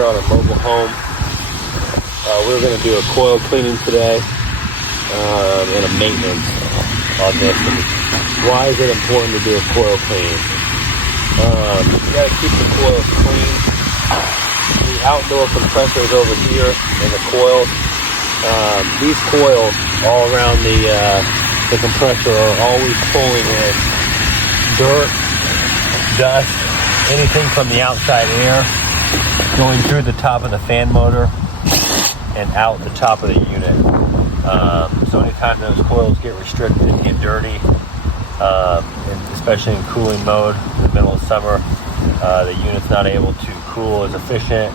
here on a mobile home. We're going to do a coil cleaning today and a maintenance on this. And why is it important to do a coil cleaning? You got to keep the coils clean. The outdoor compressors over here and the coils. These coils all around the compressor are always pulling in dirt, dust, anything from the outside air going through the top of the fan motor and out the top of the unit. So anytime those coils get restricted and get dirty, and especially in cooling mode in the middle of summer, the unit's not able to cool as efficient.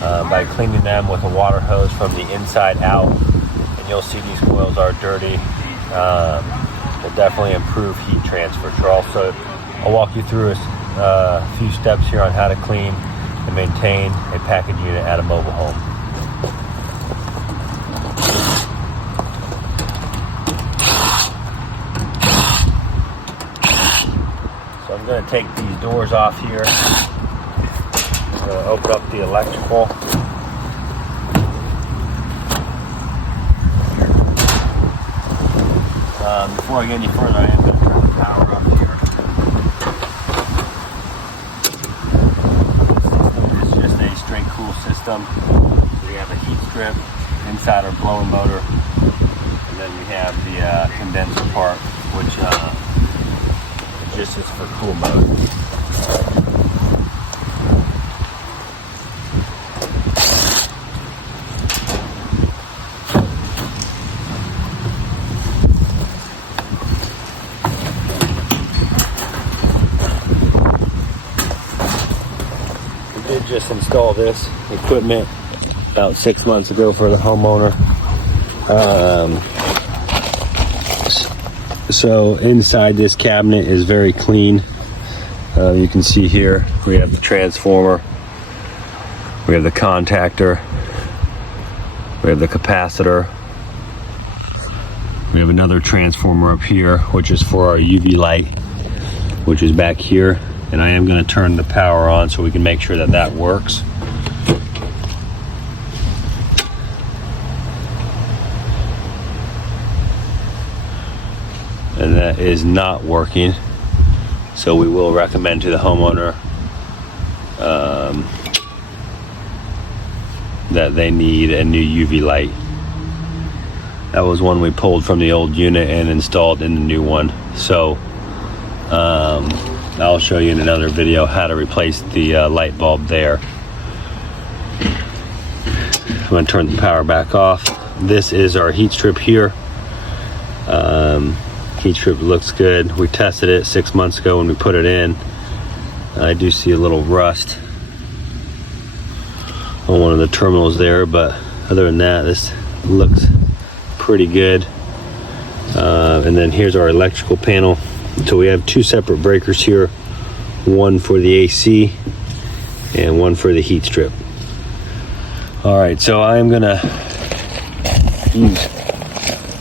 By cleaning them with a water hose from the inside out, and you'll see these coils are dirty, will definitely improve heat transfer. So I'll walk you through a few steps here on how to clean and maintain a package unit at a mobile home. So I'm going to take these doors off here. Open up the electrical. Before I get any further, I am going to turn the power up here. This system is just a straight cool system. So we have a heat strip inside our blower motor, and then we have the condenser part, which just is for cool mode. Just install this equipment about 6 months ago for the homeowner. So inside this cabinet is very clean. You can see here we have the transformer, we have the contactor, we have the capacitor, we have another transformer up here which is for our UV light, which is back here. And I am going to turn the power on so we can make sure that that works. And that is not working. So we will recommend to the homeowner that they need a new UV light. That was one we pulled from the old unit and installed in the new one. So I'll show you in another video how to replace the light bulb there. I'm going to turn the power back off. This is our heat strip here. Heat strip looks good. We tested it 6 months ago when we put it in. I do see a little rust on one of the terminals there, but other than that, this looks pretty good. And then here's our electrical panel. So we have two separate breakers here, one for the AC and one for the heat strip. All right, so I'm gonna use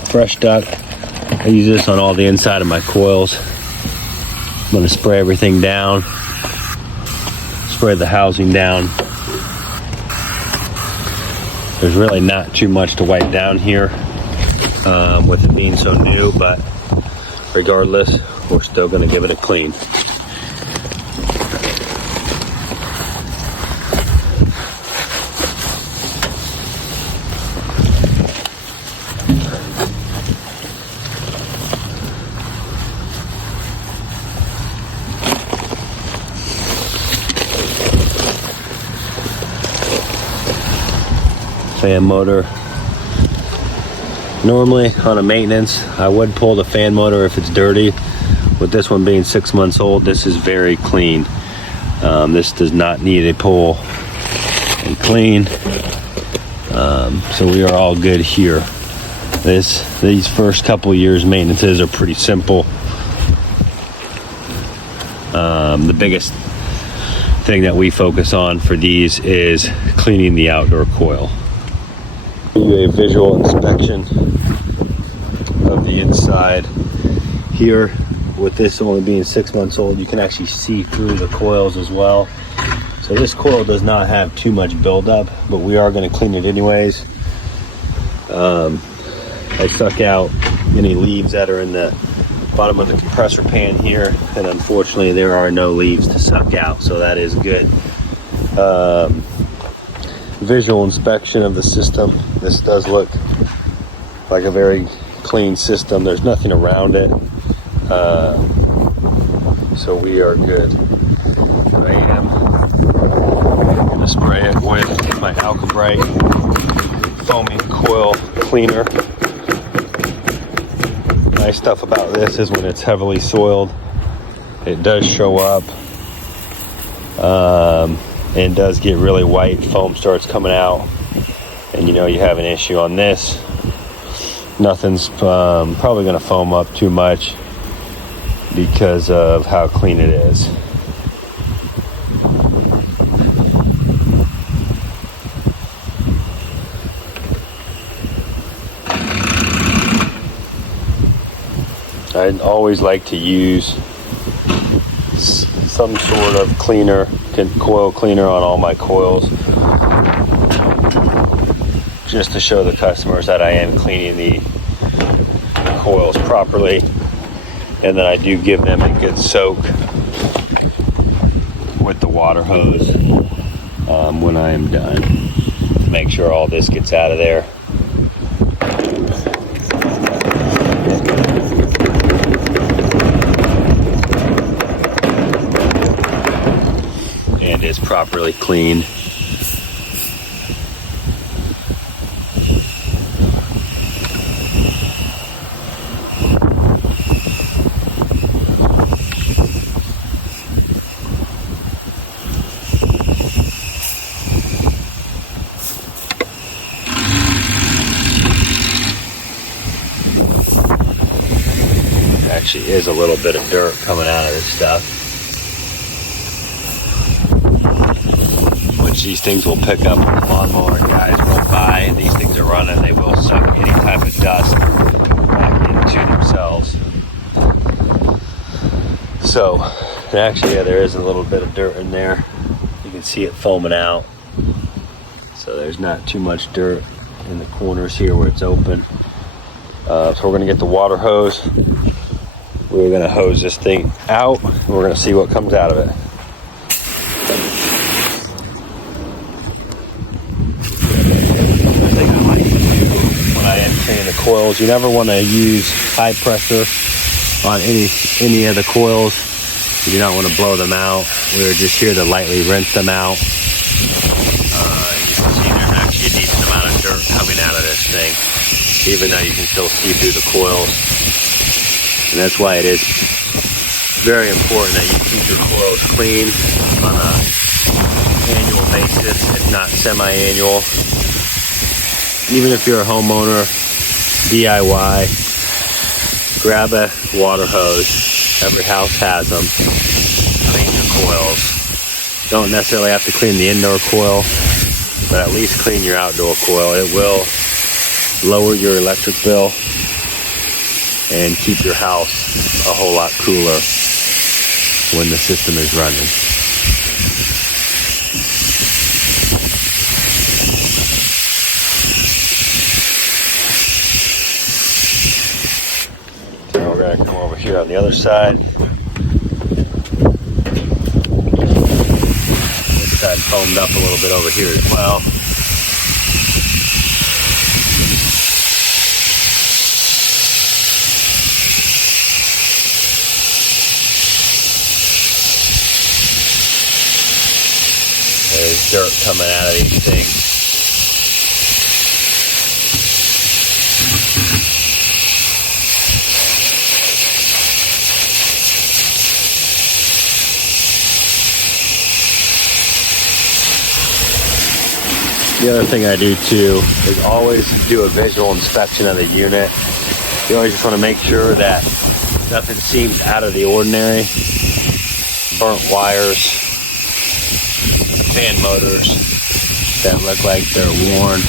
fresh duct. I use this on all the inside of my coils. I'm gonna spray everything down, spray the housing down. There's really not too much to wipe down here with it being so new, but regardless, we're still going to give it a clean. Fan motor. Normally on a maintenance, I would pull the fan motor if it's dirty. With this one being 6 months old, this is very clean. This does not need a pull and clean. So we are all good here. These first couple years maintenances are pretty simple. The biggest thing that we focus on for these is cleaning the outdoor coil. Do a visual inspection of the inside here. With this only being 6 months old, you can actually see through the coils as well. So this coil does not have too much buildup, but we are going to clean it anyways. I suck out any leaves that are in the bottom of the compressor pan here, and unfortunately there are no leaves to suck out, so that is good. Visual inspection of the system. This does look like a very clean system. There's nothing around it, so we are good. I am going to spray it with my Alkabrite foaming coil cleaner. Nice stuff about this is when it's heavily soiled, it does show up, and does get really white. Foam starts coming out, and you know you have an issue on this. Nothing's probably going to foam up too much because of how clean it is. I always like to use some sort of cleaner, coil cleaner on all my coils, just to show the customers that I am cleaning the coils properly. And then I do give them a good soak with the water hose when I am done, to make sure all this gets out of there. And is properly cleaned. Actually is a little bit of dirt coming out of this stuff, which these things will pick up when the lawnmower guys roll by and these things are running. They will suck any type of dust back into themselves. So actually, yeah, there is a little bit of dirt in there. You can see it foaming out. So there's not too much dirt in the corners here where it's open. So we're going to get the water hose. We're going to hose this thing out, and we're going to see what comes out of it. The thing I like to do when I am cleaning the coils, you never want to use high pressure on any of the coils. You do not want to blow them out. We're just here to lightly rinse them out. You can see there's actually a decent amount of dirt coming out of this thing, even though you can still see through the coils. And that's why it is very important that you keep your coils clean on an annual basis, if not semi-annual. Even if you're a homeowner, DIY, grab a water hose. Every house has them. Clean your coils. Don't necessarily have to clean the indoor coil, but at least clean your outdoor coil. It will lower your electric bill and keep your house a whole lot cooler when the system is running. So we're going to come over here on the other side. This side foamed up a little bit over here as well. There's dirt coming out of these things. The other thing I do too is always do a visual inspection of the unit. You always just want to make sure that nothing seems out of the ordinary. Burnt wires, fan motors that look like they're worn.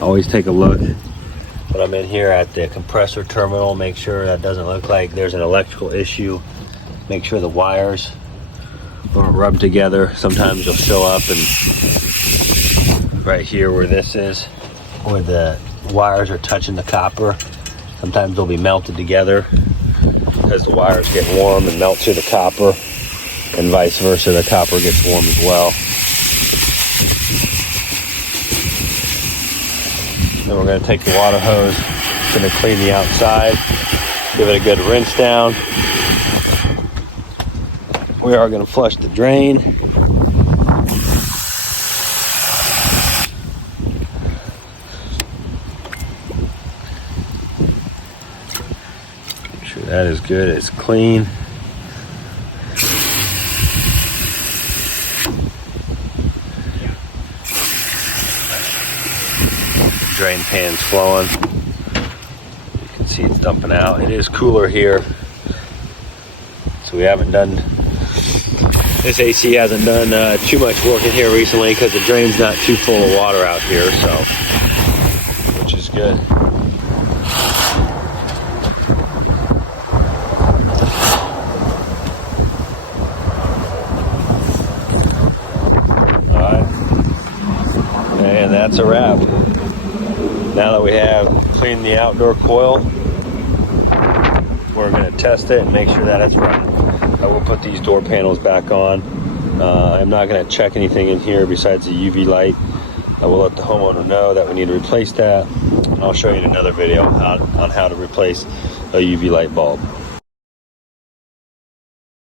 Always take a look when I'm in here at the compressor terminal. Make sure that doesn't look like there's an electrical issue. Make sure the wires or rub together. Sometimes they'll show up and right here where this is, where the wires are touching the copper. Sometimes they'll be melted together as the wires get warm and melt through the copper, and vice versa, the copper gets warm as well. Then we're going to take the water hose, going to clean the outside, give it a good rinse down. We are going to flush the drain. Make sure that is good, it's clean. Drain pan's flowing. You can see it's dumping out. It is cooler here, so we haven't done, this AC hasn't done too much work in here recently because the drain's not too full of water out here, so, which is good. Alright, and that's a wrap. Now that we have cleaned the outdoor coil, we're going to test it and make sure that it's right. I will put these door panels back on. I'm not going to check anything in here besides the UV light. I will let the homeowner know that we need to replace that. And I'll show you in another video on how to replace a UV light bulb.